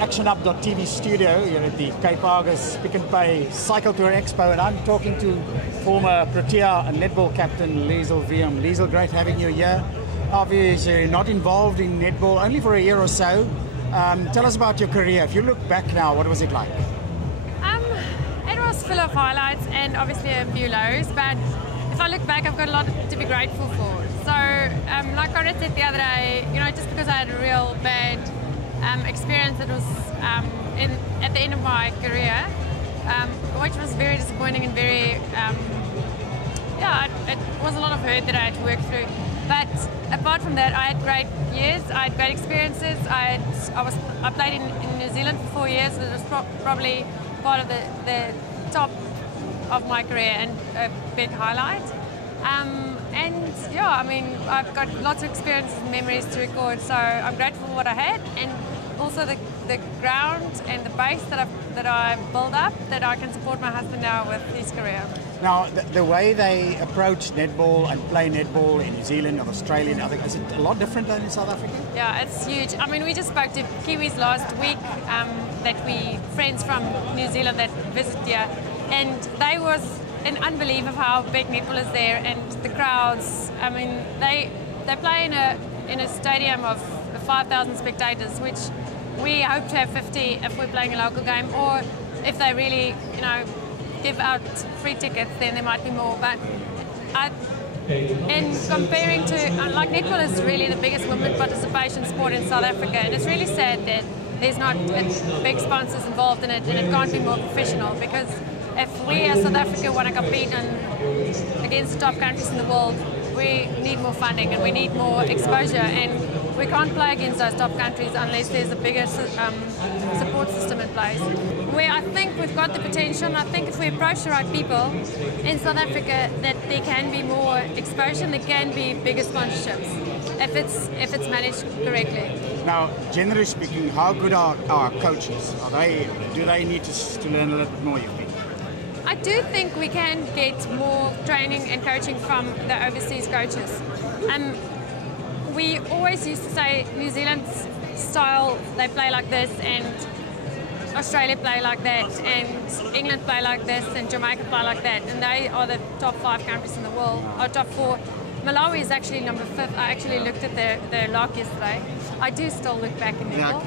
ActionUp.tv studio here at the Cape Argus Pick and Pay Cycle Tour Expo, and I'm talking to former Protea and netball captain Liezel. Liezel, great having you here. Obviously, you're not involved in netball only for a year or so. Tell us about your career. If you look back now, what was it like? It was full of highlights and obviously a few lows, but if I look back, I've got a lot to be grateful for. So, like Conrad said the other day, just because I had a real bad experience, it was at the end of my career, which was very disappointing and very, it was a lot of hurt that I had to work through. But apart from that, I had great years, I had great experiences. I played in New Zealand for 4 years, which was probably part of the top of my career and a big highlight. I've got lots of experiences and memories to record, so I'm grateful for what I had, and also the ground and the base that I built up, that I can support my husband now with his career. Now, the way they approach netball and play netball in New Zealand or Australia, I think, is it a lot different than in South Africa? Yeah, it's huge. I mean, we just spoke to Kiwis last week, friends from New Zealand that visited here, and they was an unbelief of how big netball is there, and the crowds. I mean, they play in a stadium of 5,000 spectators, which we hope to have 50 if we're playing a local game, or if they really, give out free tickets, then there might be more. But and comparing to, netball is really the biggest women's participation sport in South Africa, and it's really sad that there's not big sponsors involved in it, and it can't be more professional, because if we as South Africa want to compete against the top countries in the world, we need more funding and we need more exposure, and we can't play against those top countries unless there's a bigger support system in place. Where I think we've got the potential, and I think if we approach the right people in South Africa, that there can be more exposure and there can be bigger sponsorships if it's managed correctly. Now, generally speaking, how good are our coaches? Do they need to learn a little bit more, you think? I do think we can get more training and coaching from the overseas coaches. We always used to say New Zealand's style, they play like this, and Australia play like that, and England play like this, and Jamaica play like that, and they are the top 5 countries in the world, or top 4. Malawi is actually number 5th. I actually looked at their log yesterday. I do still look back in netball.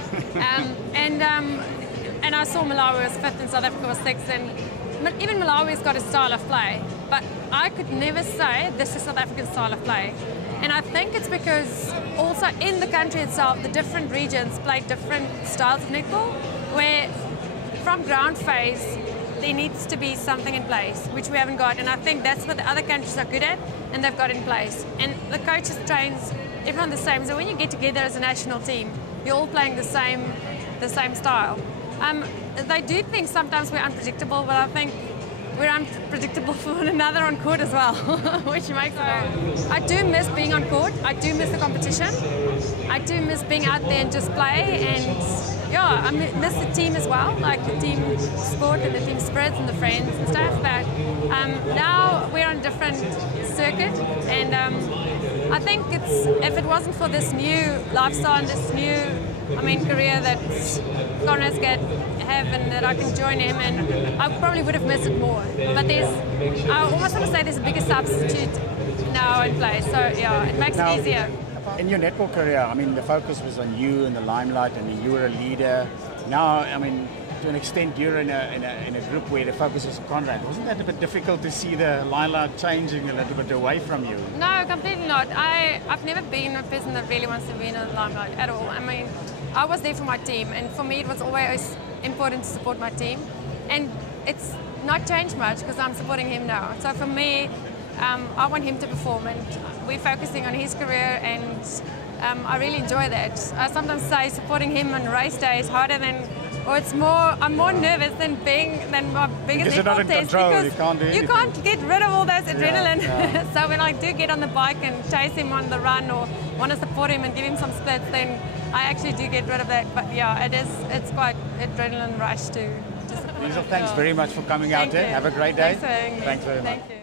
And I saw Malawi was 5th and South Africa was 6th, and even Malawi's got a style of play, but I could never say this is South African style of play. And I think it's because also in the country itself, the different regions play different styles of netball, where from ground phase, there needs to be something in place, which we haven't got. And I think that's what the other countries are good at, and they've got in place. And the coaches trains everyone the same. So when you get together as a national team, you're all playing the same style. They do think sometimes we're unpredictable, but I think we're unpredictable for one another on court as well, which makes it. I do miss being on court. I do miss the competition. I do miss being out there and just play, and I miss the team as well, like the team sport and the team spirits and the friends and stuff. But now we're on a different circuit, and I think if it wasn't for this new lifestyle and this new career that Conrad's have, and that I can join him, and I probably would have missed it more. But I almost want to say there's a bigger substitute now in place, so it makes it easier. In your netball career, the focus was on you and the limelight, and you were a leader. Now, to an extent, you're in a group where the focus is on Conrad. Wasn't that a bit difficult to see the limelight changing a little bit away from you? No, completely not. I've never been a person that really wants to be in the limelight at all. I was there for my team, and for me it was always important to support my team, and it's not changed much because I'm supporting him now. So for me, I want him to perform, and we're focusing on his career, and I really enjoy that. I sometimes say supporting him on race day is harder than, or I'm more nervous than my biggest netball test, because you can't get rid of all those adrenaline. Yeah. So when I do get on the bike and chase him on the run, or want to support him and give him some splits, then I actually do get rid of that. But it's quite adrenaline rush to support. Liezel, thanks very much for coming out here. Have a great day. Thanks for having me. Thanks very much. Thank you.